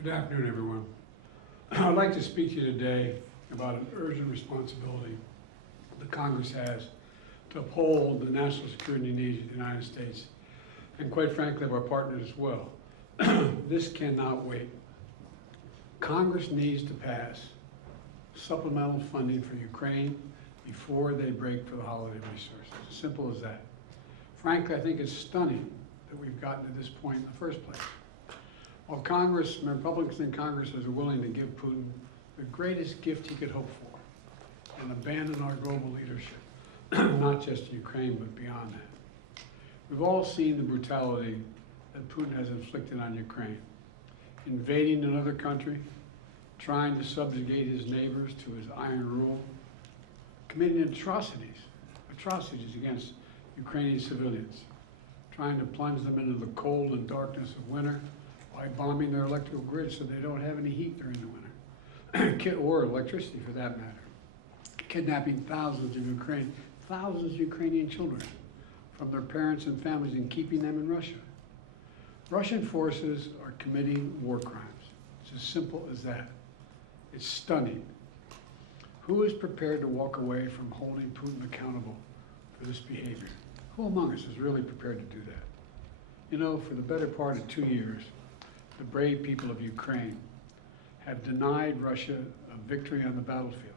Good afternoon, everyone. I'd like to speak to you today about an urgent responsibility the Congress has to uphold the national security needs of the United States, and quite frankly, of our partners as well. This cannot wait. Congress needs to pass supplemental funding for Ukraine before they break for the holiday resources. As simple as that. Frankly, I think it's stunning that we've gotten to this point in the first place. While Congress, Republicans in Congress are willing to give Putin the greatest gift he could hope for and abandon our global leadership, not just Ukraine, but beyond that. We've all seen the brutality that Putin has inflicted on Ukraine, invading another country, trying to subjugate his neighbors to his iron rule, committing atrocities against Ukrainian civilians, trying to plunge them into the cold and darkness of winter by bombing their electrical grid so they don't have any heat during the winter, or electricity for that matter, kidnapping thousands of Ukrainian children from their parents and families and keeping them in Russia. Russian forces are committing war crimes. It's as simple as that. It's stunning. Who is prepared to walk away from holding Putin accountable for this behavior? Who among us is really prepared to do that? You know, for the better part of 2 years, the brave people of Ukraine have denied Russia a victory on the battlefield.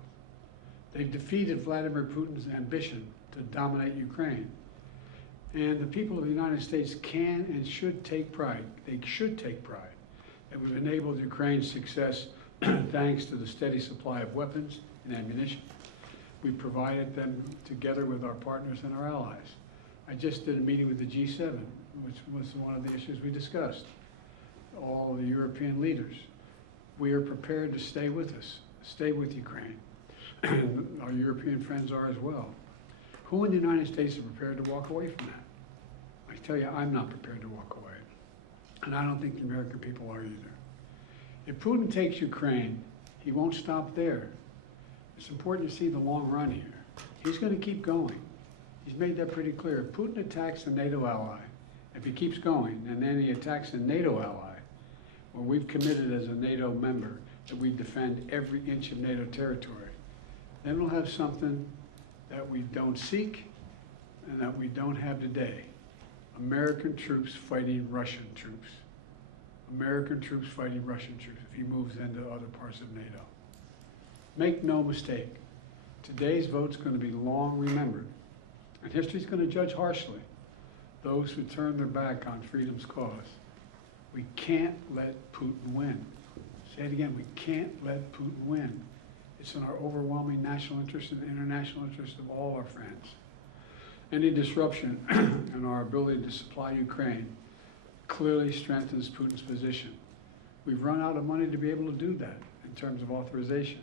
They've defeated Vladimir Putin's ambition to dominate Ukraine. And the people of the United States can and should take pride. They should take pride that we've enabled Ukraine's success thanks to the steady supply of weapons and ammunition. We provided them together with our partners and our allies. I just did a meeting with the G7, which was one of the issues we discussed. All the European leaders. We are prepared to stay with us, stay with Ukraine. And our European friends are as well. Who in the United States are prepared to walk away from that? I tell you, I'm not prepared to walk away. And I don't think the American people are either. If Putin takes Ukraine, he won't stop there. It's important to see the long run here. He's going to keep going. He's made that pretty clear. If Putin attacks a NATO ally, if he keeps going, and then he attacks a NATO ally, where we've committed as a NATO member that we defend every inch of NATO territory, then we'll have something that we don't seek and that we don't have today. American troops fighting Russian troops. American troops fighting Russian troops if he moves into other parts of NATO. Make no mistake, today's vote's going to be long remembered, and history's going to judge harshly those who turn their back on freedom's cause. We can't let Putin win. Say it again, we can't let Putin win. It's in our overwhelming national interest and the international interest of all our friends. Any disruption in our ability to supply Ukraine clearly strengthens Putin's position. We've run out of money to be able to do that in terms of authorization.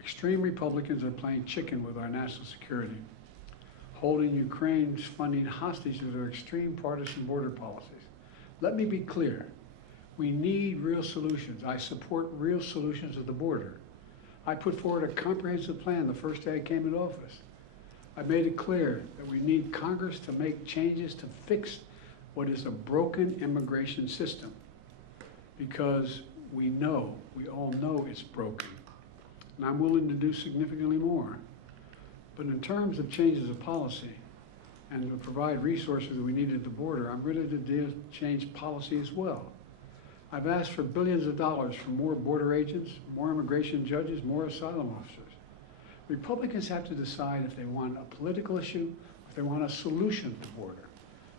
Extreme Republicans are playing chicken with our national security, holding Ukraine's funding hostage to their extreme partisan border policies. Let me be clear. We need real solutions. I support real solutions at the border. I put forward a comprehensive plan the first day I came into office. I made it clear that we need Congress to make changes to fix what is a broken immigration system, because we all know it's broken. And I'm willing to do significantly more. But in terms of changes of policy, and to provide resources that we need at the border, I'm ready to change policy as well. I've asked for billions of dollars for more border agents, more immigration judges, more asylum officers. Republicans have to decide if they want a political issue, if they want a solution to the border.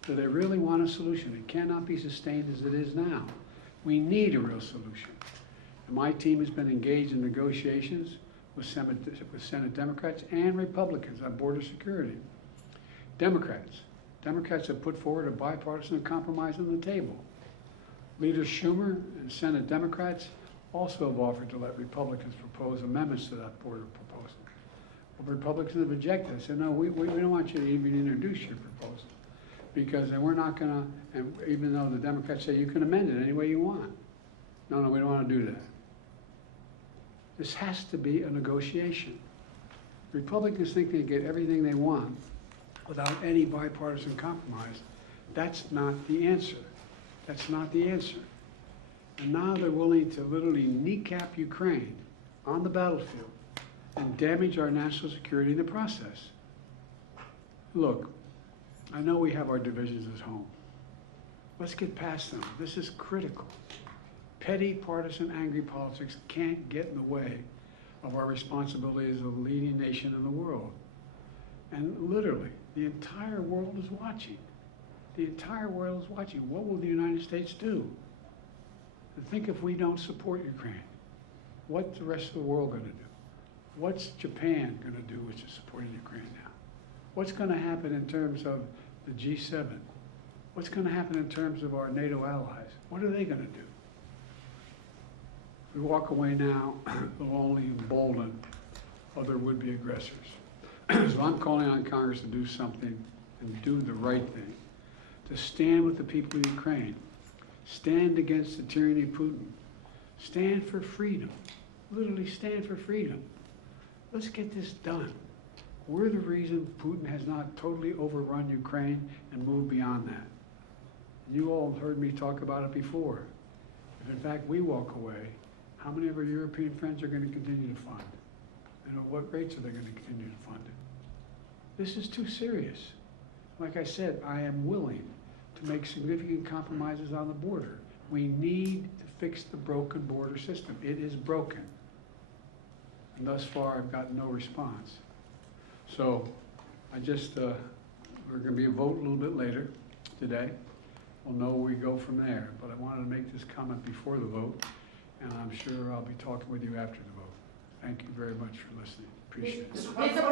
Do they really want a solution? It cannot be sustained as it is now. We need a real solution. And my team has been engaged in negotiations with Senate Democrats and Republicans on border security. Democrats have put forward a bipartisan compromise on the table. Leaders Schumer and Senate Democrats also have offered to let Republicans propose amendments to that border proposal. But Republicans have rejected it. Said, no, we don't want you to even introduce your proposal, because then we're not going to, and even though the Democrats say you can amend it any way you want. No, we don't want to do that. This has to be a negotiation. Republicans think they get everything they want without any bipartisan compromise. That's not the answer. That's not the answer. And now they're willing to literally kneecap Ukraine on the battlefield and damage our national security in the process. Look, I know we have our divisions at home. Let's get past them. This is critical. Petty, partisan, angry politics can't get in the way of our responsibility as a leading nation in the world. And literally, the entire world is watching. The entire world is watching. What will the United States do? And think if we don't support Ukraine, what's the rest of the world going to do? What's Japan going to do, which is supporting Ukraine now? What's going to happen in terms of the G7? What's going to happen in terms of our NATO allies? What are they going to do? We walk away now, will only embolden other would-be aggressors. So I'm calling on Congress to do something and do the right thing, to stand with the people of Ukraine, stand against the tyranny of Putin, stand for freedom, literally stand for freedom. Let's get this done. We're the reason Putin has not totally overrun Ukraine and moved beyond that. You all heard me talk about it before. If in fact we walk away, how many of our European friends are going to continue to fund? And at what rates are they going to continue to fund it? This is too serious. Like I said, I am willing to make significant compromises on the border. We need to fix the broken border system. It is broken. And thus far, I've gotten no response. So I just, we're going to be a vote a little bit later today. We'll know where we go from there. But I wanted to make this comment before the vote, and I'm sure I'll be talking with you after the vote. Thank you very much for listening. Appreciate it.